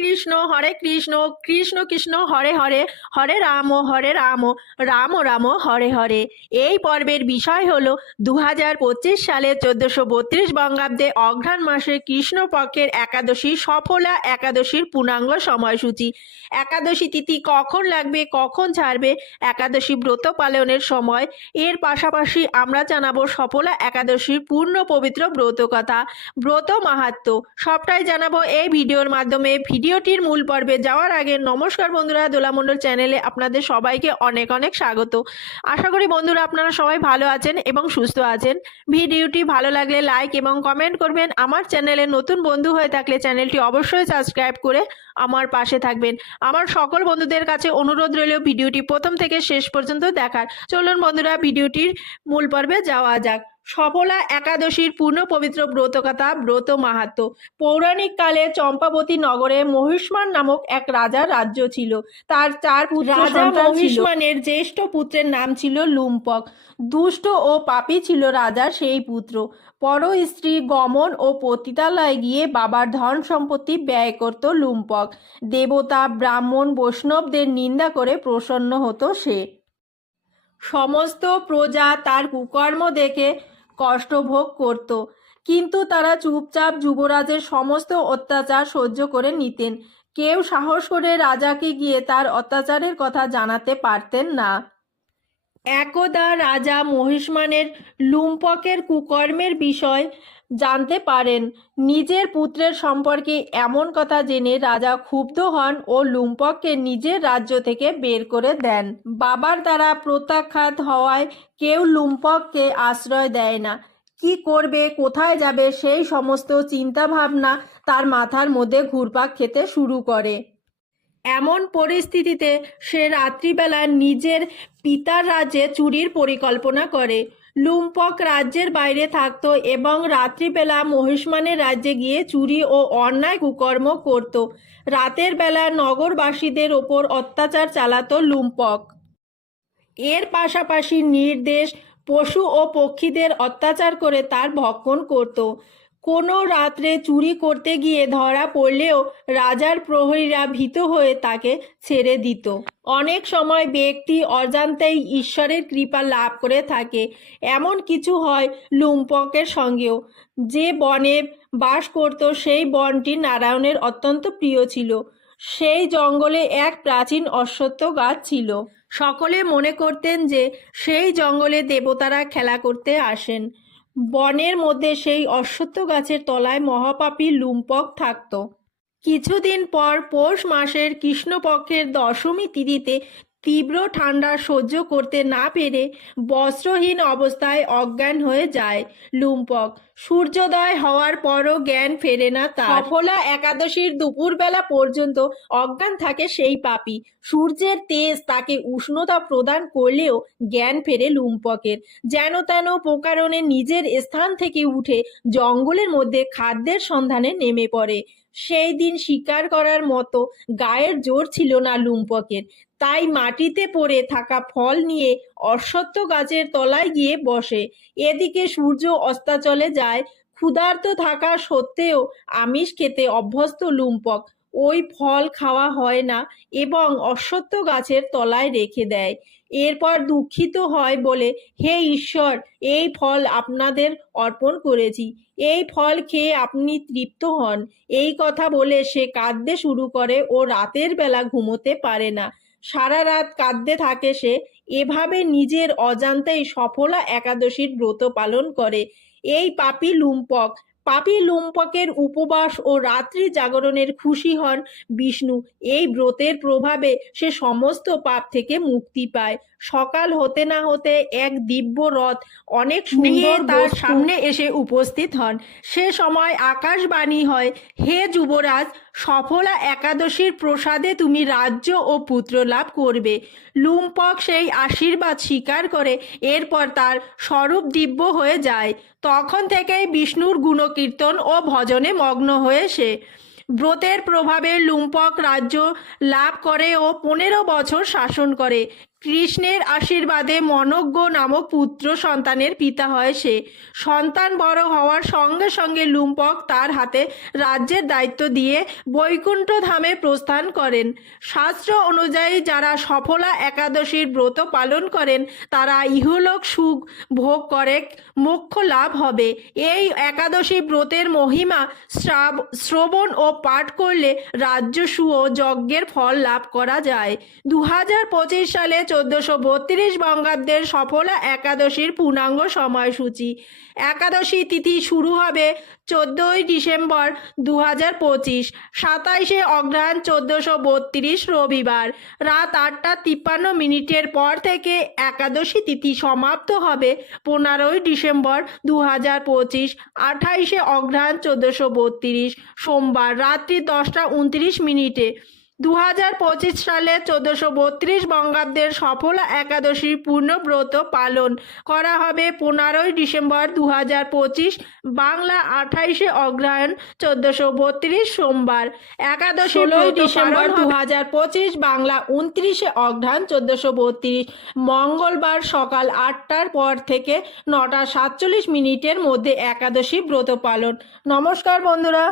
কৃষ্ণ কৃষ্ণ কৃষ্ণ হরে হরে, হরে রাম রাম রাম হরে হরে। এই পর্বের বিষয় হলো 2025 সালে 1432 বঙ্গাব্দে অঘ্রাণ মাসে কৃষ্ণপক্ষের একাদশী সফলা একাদশীর পূর্ণাঙ্গ সময়সূচি। একাদশী তিথি কখন লাগবে, কখন ছাড়বে, একাদশী ব্রত পালনের সময়, এর পাশাপাশি আমরা জানাবো সফলা একাদশীর পূর্ণ পবিত্র ব্রত কথা, ব্রত মাহাত্ম্য, সবটাই জানাবো এই ভিডিওর মাধ্যমে। ভিডিওটির মূল পর্বে যাওয়ার আগে নমস্কার বন্ধুরা, দোলামণ্ডল চ্যানেলে আপনাদের সবাইকে অনেক অনেক স্বাগত। আশা করি বন্ধুরা আপনারা সবাই ভালো আছেন এবং সুস্থ আছেন। ভিডিওটি ভালো লাগলে লাইক এবং কমেন্ট করবেন। আমার চ্যানেলে নতুন বন্ধু হয়ে থাকলে চ্যানেলটি অবশ্যই সাবস্ক্রাইব করে আমার পাশে থাকবেন। আমার সকল বন্ধুদের কাছে অনুরোধ রইল ভিডিওটি প্রথম থেকে শেষ পর্যন্ত দেখার। চলুন বন্ধুরা ভিডিওটির মূল পর্বে যাওয়া যাক। সফলা একাদশীর পূর্ণ পবিত্র ব্রতকথা, ব্রত মাহাত্ম্য। পৌরাণিক কালে চম্পাবতী নগরে মহিষ্মান নামক এক রাজার রাজ্য ছিল। তার 4 পুত্র সন্তান ছিল। মহিষ্মানের জ্যেষ্ঠ পুত্রের নাম ছিল লুম্পক। দুষ্ট ও পাপী ছিল রাজার সেই পুত্র। পর স্ত্রী গমন ও পতিতালয়ে গিয়ে বাবার ধন সম্পত্তি ব্যয় করত লুম্পক। দেবতা, ব্রাহ্মণ, বৈষ্ণবদের নিন্দা করে প্রসন্ন হতো সে। সমস্ত প্রজা তার কুকর্ম দেখে কষ্ট ভোগ করত, কিন্তু তারা চুপচাপ যুবরাজের সমস্ত অত্যাচার সহ্য করে নিতেন। কেউ সাহস করে রাজাকে গিয়ে তার অত্যাচারের কথা জানাতে পারতেন না। একদা রাজা মহিষ্মানের লুম্পকের কুকর্মের বিষয় জানতে পারেন। নিজের পুত্রের সম্পর্কে এমন কথা জেনে রাজা ক্ষুব্ধ হন ও লুম্পককে নিজের রাজ্য থেকে বের করে দেন। বাবার দ্বারা প্রত্যাখ্যাত হওয়ায় কেউ লুম্পককে আশ্রয় দেয় না। কি করবে, কোথায় যাবে, সেই সমস্ত চিন্তা ভাবনা তার মাথার মধ্যে ঘুরপাক খেতে শুরু করে। এমন পরিস্থিতিতে সে রাত্রিবেলা নিজের পিতার রাজ্যে চুরির পরিকল্পনা করে। লুম্পক রাজ্যের বাইরে থাকত এবং রাত্রিবেলা মহিষ্মানের রাজ্যে গিয়ে চুরি ও অন্যায় কুকর্ম করত। রাতের বেলা নগরবাসীদের ওপর অত্যাচার চালাতো লুম্পক। এর পাশাপাশি নির্দেশ পশু ও পক্ষীদের অত্যাচার করে তার ভক্ষণ করত। কোনো রাত্রে চুরি করতে গিয়ে ধরা পড়লেও রাজার প্রহরীরা ভীত হয়ে তাকে ছেড়ে দিত। অনেক সময় ব্যক্তি অজান্তেই ঈশ্বরের কৃপা লাভ করে থাকে। এমন কিছু হয় লুম্পকের সঙ্গেও। যে বনে বাস করত সেই বনটি নারায়ণের অত্যন্ত প্রিয় ছিল। সেই জঙ্গলে এক প্রাচীন অশ্বত্থ গাছ ছিল। সকলে মনে করতেন যে সেই জঙ্গলে দেবতারা খেলা করতে আসেন। বনের মধ্যে সেই অশ্বত্থ গাছের তলায় মহাপাপী লুম্পক থাকত। কিছুদিন পর পৌষ মাসের কৃষ্ণপক্ষের দশমী তিথিতে তীব্র ঠান্ডা সহ্য করতে না পেরে বস্ত্রহীন অবস্থায় অজ্ঞান হয়ে যায় লুম্পক। সূর্যোদয় হওয়ার পরও জ্ঞান ফেরে না তার। সফলা একাদশীর দুপুরবেলা পর্যন্ত অজ্ঞান থাকে সেই পাপী। সূর্যের তেজ তাকে উষ্ণতা প্রদান করলেও জ্ঞান ফেরে লুম্পকের। যেন তেন প্রকারণে নিজের স্থান থেকে উঠে জঙ্গলের মধ্যে খাদ্যের সন্ধানে নেমে পড়ে। সেই দিন শিকার করার মতো গায়ের জোর ছিল না লুম্পকের। তাই মাটিতে পড়ে থাকা ফল নিয়ে অশ্বত্থ গাছের তলায় গিয়ে বসে। এদিকে সূর্য অস্তাচলে যায়। ক্ষুধার্ত থাকা সত্ত্বেও আমিষ খেতে অভ্যস্ত লুম্পক ওই ফল খাওয়া হয় না এবং অশ্বত্থ গাছের তলায় রেখে দেয়। এরপর দুঃখিত হয় বলে, হে ঈশ্বর, এই ফল আপনাদের অর্পণ করেছি, এই ফল খেয়ে আপনি তৃপ্ত হন। এই কথা বলে সে কাঁদতে শুরু করে ও রাতের বেলা ঘুমোতে পারে না। সারা রাত কাঁদতে থাকে সে। এভাবে নিজের অজান্তেই সফলা একাদশীর ব্রত পালন করে এই পাপী লুম্পকের উপবাস ও রাত্রি জাগরণের খুশি হন বিষ্ণু। এই ব্রতের প্রভাবে সে সমস্ত পাপ থেকে মুক্তি পায়। সকাল হতে না হতে এক দিব্য রথ অনেক সুন্দর তার সামনে এসে উপস্থিত হন। সে সময় আকাশবাণী হয়, হে যুবরাজ, সফলা একাদশীর প্রসাদে তুমি রাজ্য ও পুত্র লাভ করবে। লুম্পক সেই আশীর্বাদ স্বীকার করে। এরপর তার স্বরূপ দিব্য হয়ে যায়। তখন থেকেই বিষ্ণুর গুণকীর্তন ও ভজনে মগ্ন হয়ে সে। ব্রতের প্রভাবে লুম্পক রাজ্য লাভ করে ও 15 বছর শাসন করে। কৃষ্ণের আশীর্বাদে মনজ্ঞ নামক পুত্র সন্তানের পিতা হয় সে। সন্তান বড় হওয়ার সঙ্গে সঙ্গে লুম্পক তার হাতে রাজ্যের দায়িত্ব দিয়ে বৈকুণ্ঠ ধামে প্রস্থান করেন। শাস্ত্র অনুযায়ী যারা সফলা একাদশীর ব্রত পালন করেন তারা ইহলোক সুখ ভোগ করে মোক্ষ লাভ হবে। এই একাদশী ব্রতের মহিমা শ্রবণ ও পাঠ করলে রাজস্ব ও যজ্ঞের ফল লাভ করা যায়। 2025 সালে 1432 বঙ্গাব্দের সফলা একাদশীর পূর্ণাঙ্গ সময়সূচি। একাদশী তিথি শুরু হবে 14ই ডিসেম্বর 2025, 27শে অগ্রহায়ণ 1432 রবিবার রাত 8:53 পর থেকে। একাদশী তিথি সমাপ্ত হবে 15ই ডিসেম্বর 2025, 28শে অগ্রহায়ণ 1432 সোমবার রাত্রি 10:29। 2025 সালে 1432 বঙ্গাব্দের সফলা একাদশীর পূর্ণব্রত পালন করা হবে 15ই ডিসেম্বর 2025, বাংলা 28শে অগ্রহায়ণ 1432 সোমবার। একাদশী 16ই ডিসেম্বর 2025, বাংলা 29শে অগ্রহায়ণ 1432 মঙ্গলবার সকাল 8টার পর থেকে 9:47 মধ্যে একাদশী ব্রত পালন। নমস্কার বন্ধুরা।